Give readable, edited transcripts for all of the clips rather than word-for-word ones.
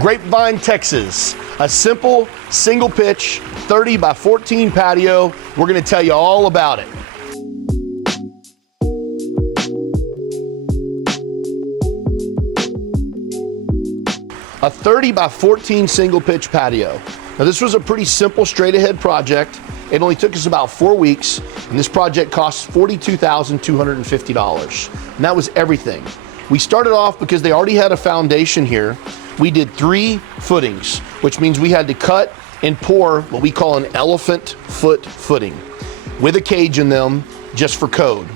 Grapevine, Texas. A simple, single pitch, 30 by 14 patio. We're gonna tell you all about it. A 30 by 14 single pitch patio. Now this was a pretty simple straight ahead project. It only took us about 4 weeks, and this project cost $42,250. And that was everything. We started off because they already had a foundation here. We did 3 footings, which means we had to cut and pour what we call an elephant foot footing with a cage in them just for code.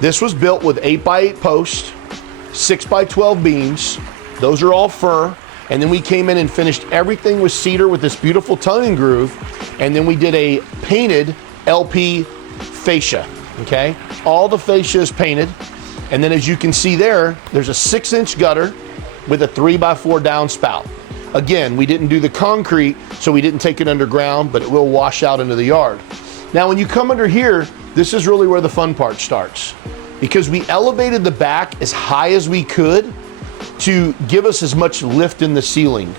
This was built with 8 by 8 posts, 6 by 12 beams. Those are all fir. And then we came in and finished everything with cedar with this beautiful tongue and groove. And then we did a painted LP fascia, okay? All the fascia is painted. And then as you can see there, there's a 6-inch gutter with a 3 by 4 downspout. Again, we didn't do the concrete, so we didn't take it underground, but it will wash out into the yard. Now, when you come under here, this is really where the fun part starts, because we elevated the back as high as we could to give us as much lift in the ceiling.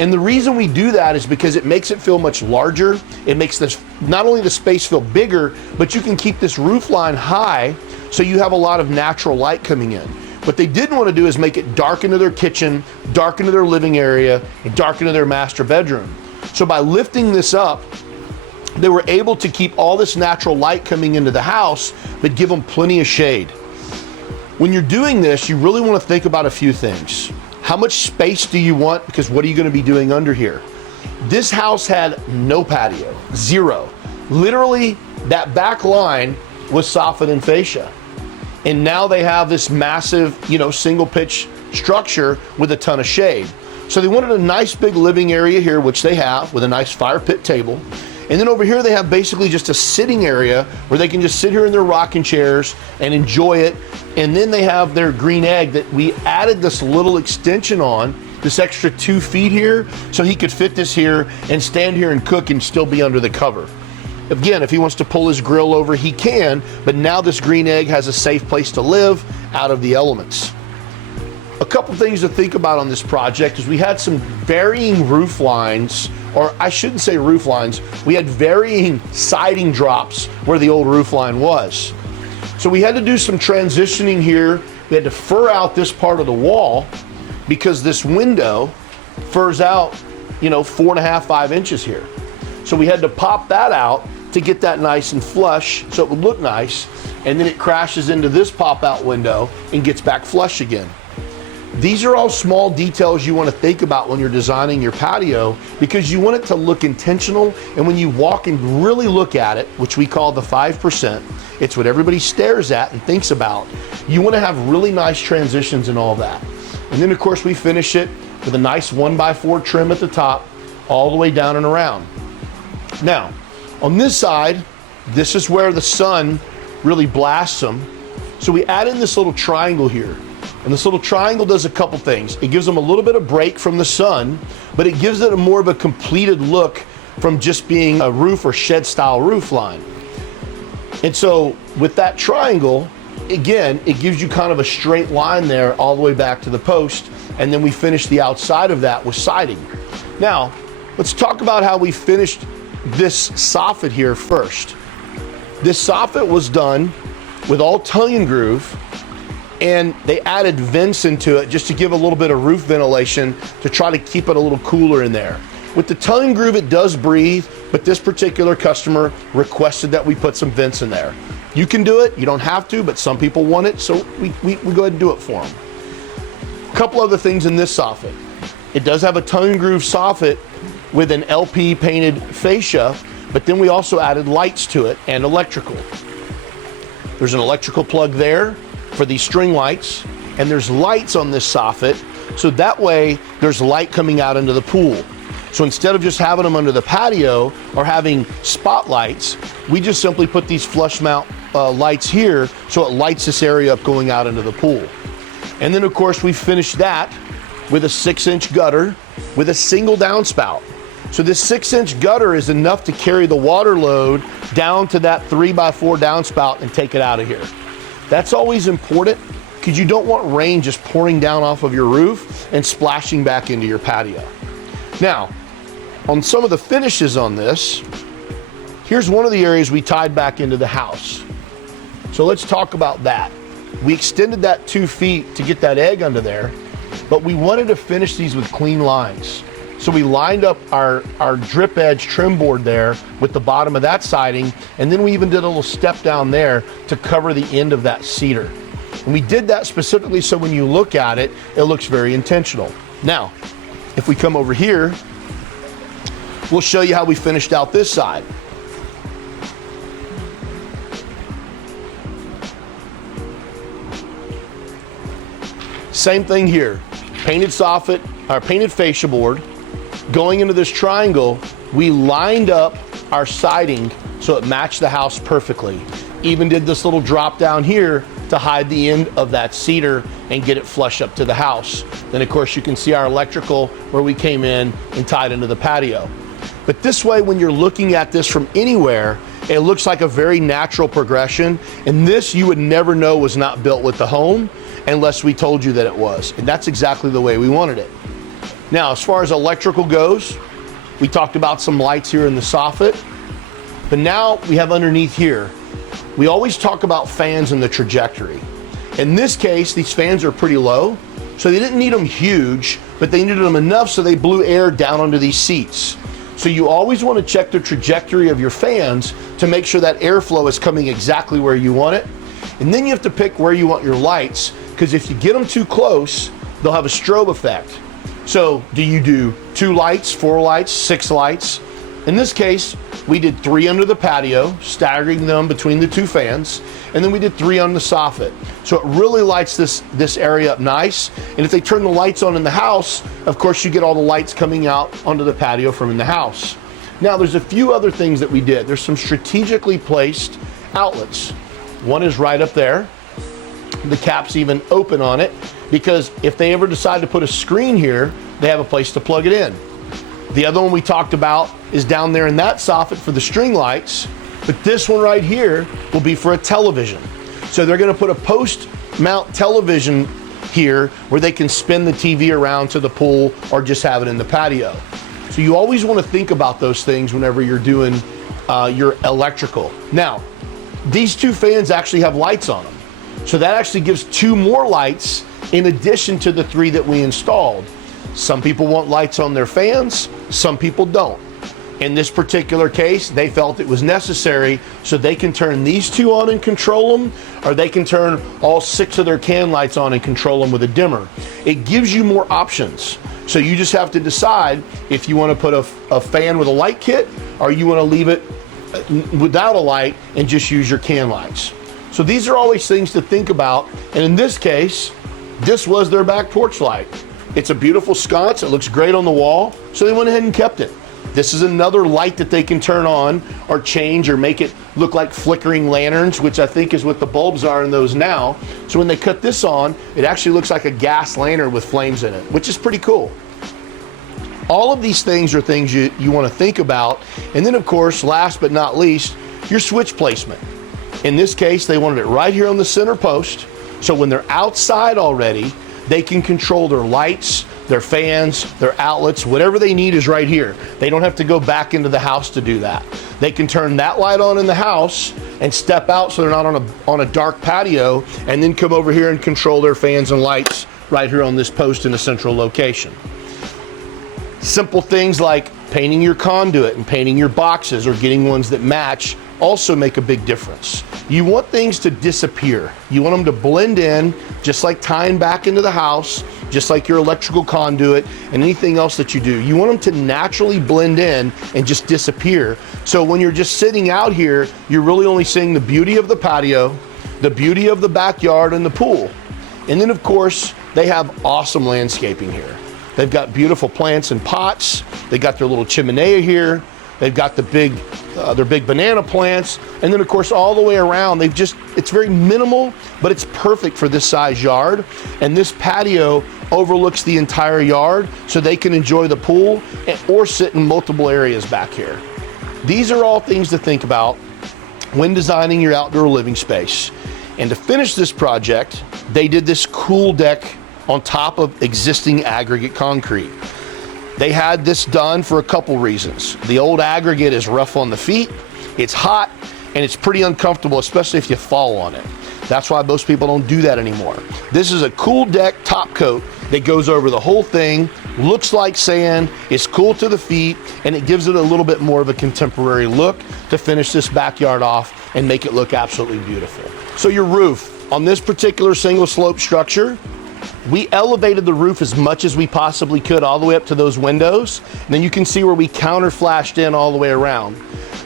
And the reason we do that is because it makes it feel much larger. It makes this, not only the space feel bigger, but you can keep this roof line high so you have a lot of natural light coming in. What they didn't want to do is make it dark into their kitchen, dark into their living area, and dark into their master bedroom. So by lifting this up, they were able to keep all this natural light coming into the house, but give them plenty of shade. When you're doing this, you really want to think about a few things. How much space do you want? Because what are you going to be doing under here? This house had no patio, 0. Literally, that back line was soffit and fascia. And now they have this massive, single pitch structure with a ton of shade. So they wanted a nice big living area here, which they have, with a nice fire pit table. And then over here they have basically just a sitting area where they can just sit here in their rocking chairs and enjoy it. And then they have their green egg that we added this little extension on, this extra 2 feet here, so he could fit this here and stand here and cook and still be under the cover. Again, if he wants to pull his grill over, he can, but now this green egg has a safe place to live out of the elements. A couple things to think about on this project is we had some varying roof lines, or I shouldn't say roof lines, we had varying siding drops where the old roof line was. So we had to do some transitioning here. We had to fur out this part of the wall because this window furs out, 4.5, 5 inches here. So we had to pop that out to get that nice and flush so it would look nice, and then it crashes into this pop-out window and gets back flush again. These are all small details you want to think about when you're designing your patio, because you want it to look intentional, and when you walk and really look at it, which we call the 5%, it's what everybody stares at and thinks about. You want to have really nice transitions and all that. And then of course we finish it with a nice 1x4 trim at the top, all the way down and around. Now, on this side, this is where the sun really blasts them. So we add in this little triangle here. And this little triangle does a couple things. It gives them a little bit of break from the sun, but it gives it a more of a completed look from just being a roof or shed style roof line. And so with that triangle, again, it gives you kind of a straight line there all the way back to the post. And then we finish the outside of that with siding. Now, let's talk about how we finished this soffit here first. This soffit was done with all tongue and groove, and they added vents into it just to give a little bit of roof ventilation to try to keep it a little cooler in there. With the tongue and groove, it does breathe, but this particular customer requested that we put some vents in there. You can do it, you don't have to, but some people want it, so we go ahead and do it for them. A couple other things in this soffit. It does have a tongue and groove soffit with an LP painted fascia, but then we also added lights to it and electrical. There's an electrical plug there for these string lights, and there's lights on this soffit, so that way there's light coming out into the pool. So instead of just having them under the patio or having spotlights, we just simply put these flush mount lights here so it lights this area up going out into the pool. And then of course we finished that with a 6-inch gutter with a single downspout. So this 6-inch gutter is enough to carry the water load down to that 3x4 downspout and take it out of here. That's always important, because you don't want rain just pouring down off of your roof and splashing back into your patio. Now, on some of the finishes on this, here's one of the areas we tied back into the house. So let's talk about that. We extended that 2 feet to get that egg under there, but we wanted to finish these with clean lines. So we lined up our drip edge trim board there with the bottom of that siding, and then we even did a little step down there to cover the end of that cedar. And we did that specifically so when you look at it, it looks very intentional. Now, if we come over here, we'll show you how we finished out this side. Same thing here, painted soffit, our painted fascia board. Going into this triangle, we lined up our siding so it matched the house perfectly. Even did this little drop down here to hide the end of that cedar and get it flush up to the house. Then of course you can see our electrical where we came in and tied into the patio. But this way, when you're looking at this from anywhere, it looks like a very natural progression. And this you would never know was not built with the home unless we told you that it was. And that's exactly the way we wanted it. Now, as far as electrical goes, we talked about some lights here in the soffit, but now we have underneath here, we always talk about fans and the trajectory. In this case, these fans are pretty low, so they didn't need them huge, but they needed them enough so they blew air down onto these seats. So you always want to check the trajectory of your fans to make sure that airflow is coming exactly where you want it. And then you have to pick where you want your lights, because if you get them too close, they'll have a strobe effect. So do you do 2 lights, 4 lights, 6 lights? In this case, we did 3 under the patio, staggering them between the 2 fans, and then we did 3 on the soffit. So it really lights this area up nice. And if they turn the lights on in the house, of course you get all the lights coming out onto the patio from in the house. Now there's a few other things that we did. There's some strategically placed outlets. One is right up there. The cap's even open on it, because if they ever decide to put a screen here, they have a place to plug it in. The other one we talked about is down there in that soffit for the string lights, but this one right here will be for a television. So they're gonna put a post mount television here where they can spin the TV around to the pool or just have it in the patio. So you always wanna think about those things whenever you're doing your electrical. Now, these 2 fans actually have lights on them. So that actually gives 2 more lights in addition to the 3 that we installed. Some people want lights on their fans, some people don't. In this particular case, they felt it was necessary so they can turn these 2 on and control them, or they can turn all 6 of their can lights on and control them with a dimmer. It gives you more options. So you just have to decide if you want to put a fan with a light kit, or you want to leave it without a light and just use your can lights. So these are always things to think about. And in this case, this was their back porch light. It's a beautiful sconce. It looks great on the wall. So they went ahead and kept it. This is another light that they can turn on or change or make it look like flickering lanterns, which I think is what the bulbs are in those now. So when they cut this on, it actually looks like a gas lantern with flames in it, which is pretty cool. All of these things are things you want to think about. And then of course, last but not least, your switch placement. In this case, they wanted it right here on the center post. So when they're outside already, they can control their lights, their fans, their outlets, whatever they need is right here. They don't have to go back into the house to do that. They can turn that light on in the house and step out so they're not on a dark patio, and then come over here and control their fans and lights right here on this post in a central location. Simple things like painting your conduit and painting your boxes or getting ones that match also make a big difference. You want things to disappear. You want them to blend in, just like tying back into the house, just like your electrical conduit and anything else that you do. You want them to naturally blend in and just disappear. So when you're just sitting out here, you're really only seeing the beauty of the patio, the beauty of the backyard and the pool. And then of course, they have awesome landscaping here. They've got beautiful plants in pots. They got their little chimenea here. They've got the their big banana plants. And then of course, all the way around, it's very minimal, but it's perfect for this size yard. And this patio overlooks the entire yard, so they can enjoy the pool or sit in multiple areas back here. These are all things to think about when designing your outdoor living space. And to finish this project, they did this cool deck on top of existing aggregate concrete. They had this done for a couple reasons. The old aggregate is rough on the feet, it's hot, and it's pretty uncomfortable, especially if you fall on it. That's why most people don't do that anymore. This is a cool deck top coat that goes over the whole thing, looks like sand, it's cool to the feet, and it gives it a little bit more of a contemporary look to finish this backyard off and make it look absolutely beautiful. So your roof, on this particular single slope structure, we elevated the roof as much as we possibly could all the way up to those windows. And then you can see where we counter flashed in all the way around.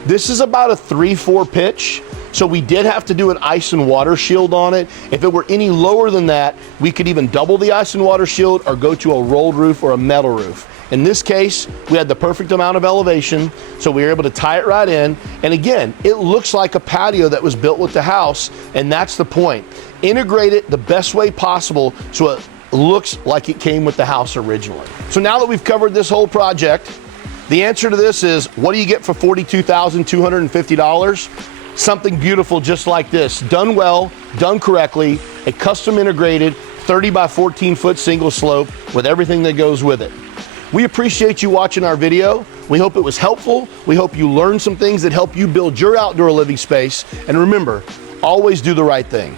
This is about a 3/4 pitch. So we did have to do an ice and water shield on it. If it were any lower than that, we could even double the ice and water shield or go to a rolled roof or a metal roof. In this case, we had the perfect amount of elevation, so we were able to tie it right in. And again, it looks like a patio that was built with the house, and that's the point. Integrate it the best way possible so it looks like it came with the house originally. So now that we've covered this whole project, the answer to this is, what do you get for $42,250? Something beautiful just like this, done well, done correctly, a custom integrated 30 by 14 foot single slope with everything that goes with it. We appreciate you watching our video. We hope it was helpful. We hope you learned some things that help you build your outdoor living space. And remember, always do the right thing.